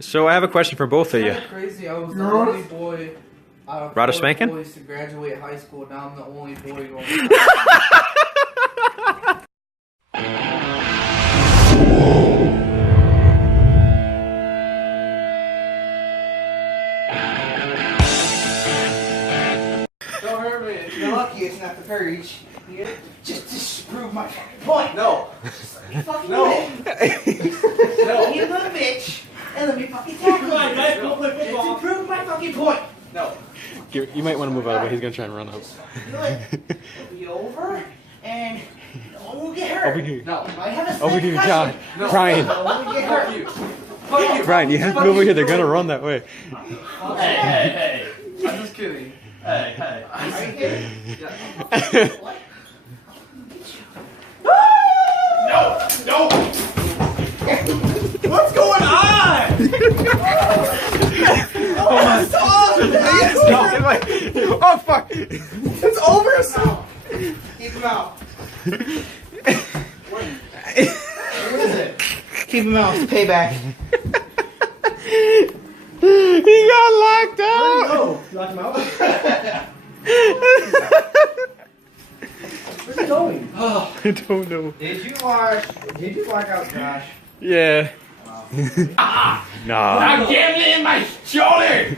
So I have a question for both of you. It's crazy. I was the only boy out of Rada 4 spanking? boys to graduate high school. Now I'm the only boy going. Don't hurt me. You're lucky it's not the purge. Just to prove my fucking point. No. Fucking No. no. No. You little bitch. And let me fucking tackle you. guys, go play Just football. to prove my fucking point. No. You might want to move out of it. He's gonna try and run up. It'll be over, and no one will get hurt. Over here. No. You might have a Over here, concussion. John. No. Brian. No one will get Fuck hurt. you. Fuck you. Brian, you have to move over here. They're gonna run that way. Hey. I'm just kidding. Hey. Are you kidding? Yeah. What? No! What's going on? Oh fuck! It's over. Keep him out. What is it? Keep him out. It's payback. He got locked out. Oh, you locked him out? Where's he going? Oh. I don't know. Did you lock out Josh? Yeah. Nah. I'm getting it in my shoulder!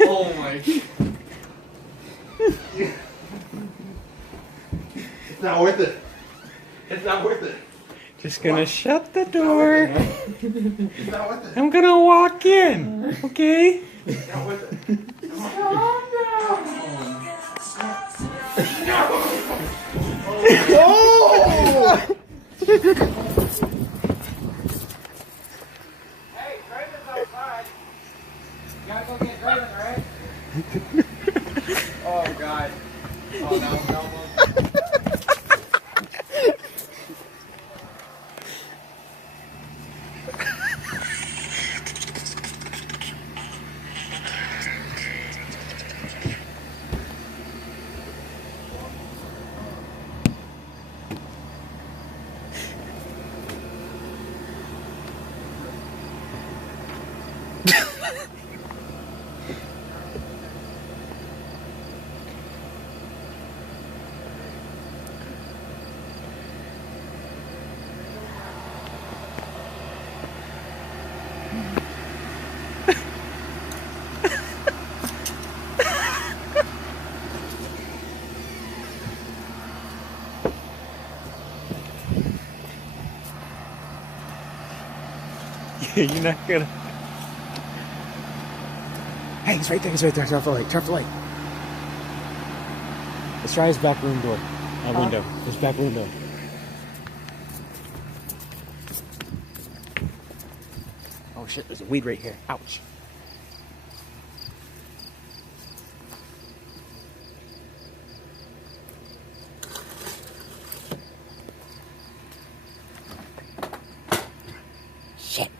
Oh my. It's not worth it. It's not worth it. Just gonna shut the door. It's not worth it. I'm gonna walk in. Okay. It's not worth it. Oh! Hey, Draven's outside. You gotta go get Draven, alright? Oh god. Oh no. You're not gonna. Hey, he's right there. He's right there. Turn off the light. Turn off the light. Let's try his back room door. Window. His back window. Oh shit! There's a weed right here. Ouch. Shit.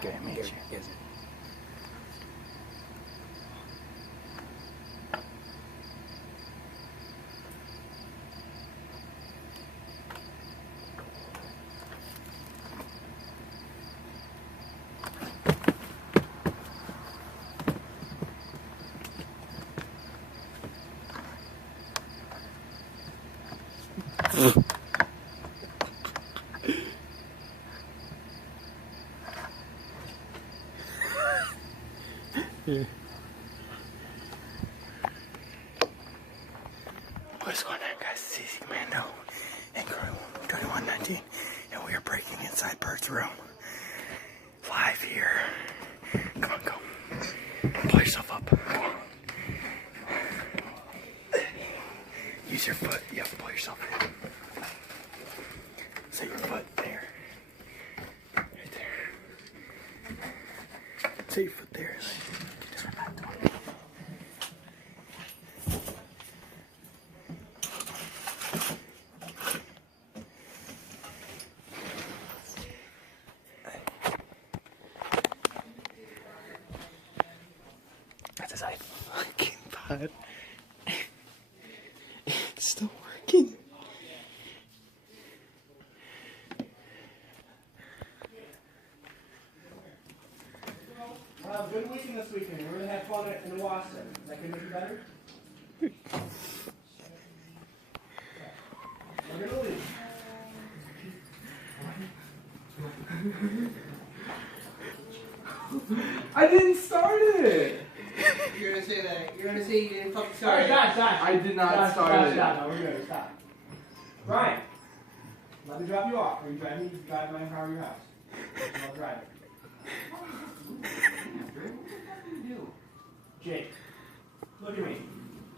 Get him here. What's going on, guys? It's zCommando and Crow 2119, and we are breaking inside Bert's room. Live here. Come on, go. Pull yourself up. Use your foot. You have to pull yourself in. So your foot there. Right there. So your foot there. Just right back to it. That's as I fucking thought. god. It's still working. Good weekend this weekend. We're gonna have fun in Boston. That can make it better. We're gonna leave. I didn't start it. You're gonna say that. You're gonna say you didn't fucking start it. I did not start it. Stop. No, we're good. Stop. Brian, let me drop you off. Or you drive me? Drive my car to your house. I'll drive it. Jake, look at me.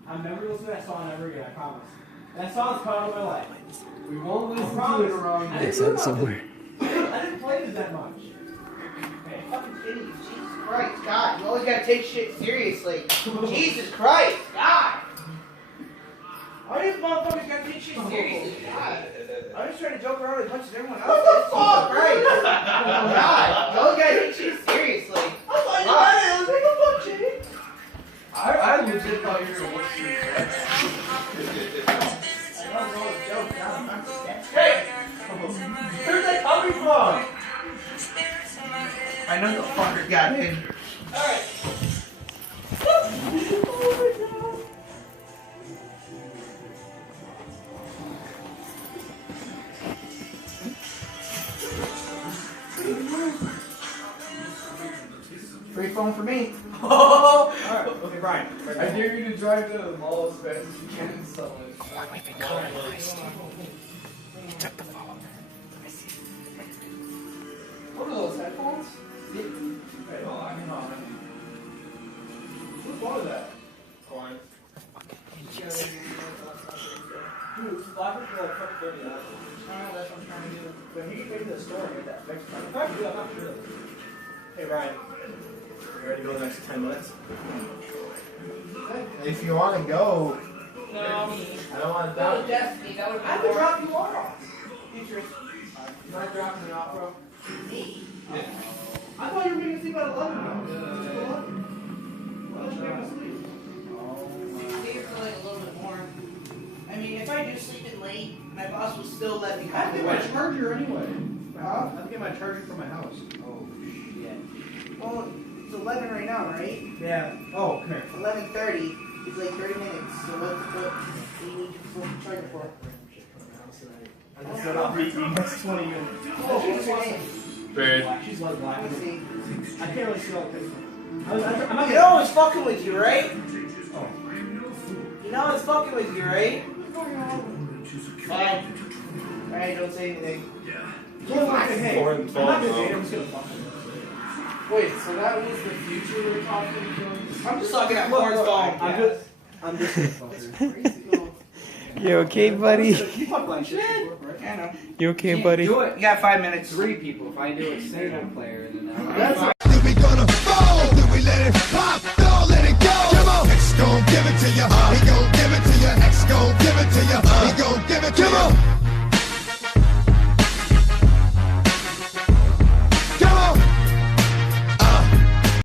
I'm never listening to that song ever again, I promise. That song's part of my life. We won't listen to promise. it around I here. didn't It's do out nothing. somewhere. I didn't play this that much. Okay. Fucking idiot. Jesus Christ, God. You always gotta take shit seriously. Jesus Christ, God. All these motherfuckers gotta take shit seriously. God. I'm just trying to joke around as much as everyone else. What the fuck? Christ. God. You always gotta take shit seriously. What the fuck, Jake? I legit thought you were going to watch it. Hey! Where's that coming from? I know the fucker got in. Alright. Free phone for me. Alright, okay, Brian. I dare you to drive to the mall as fast as you can and sell it. We've been compromised. Took the phone. What are those headphones? Wait, hold on, I can on. Whose phone is that? Corn. Dude, Slappers for like fucking $30. That's what I'm trying to do. But he can take to the store and get that fixed. In fact, I'm not sure. Hey, Ryan. You ready to go the next 10 minutes? If you want to go, No. I don't want to That was doubt. Destiny. That would I have to drop you off. Futurist. You mind dropping me off, bro? Me. I thought you were going to sleep at 11. Why don't you make us sleep? Stay for like a little bit more. I mean, if I do sleep in late, my boss will still let me I have come to to get my work. charger anyway. I have to get my charger from my house. Oh, shit. Well, it's 11 right now, right? Yeah. Oh, come here. 11:30. It's like 30 minutes. So what do you need to charge it for? I just said I'll beat you next 20 minutes. Oh, what's your name? Bird. She's like black. Let me see. I can't really see all the pictures. I'm not You know it's fucking with you, right? Oh. You know it's fucking with you, right? Fine. Alright, don't say anything. Don't fucking hey. I'm not gonna date her, I'm just gonna fuck her. Wait, so that was the future we were talking about? I'm just talking at Corn's phone. I'm just gonna fuck her. You okay, buddy? You fuck like shit before, right? I know. You okay, buddy? Do it. You got 5 minutes. 3 people. If I do it single player, then That's Then we gonna fall, then we let it pop, don't let it go. Come on, X gon' give it to you, he gon' give it to you, X gon' give it to you, he gon' give it to you.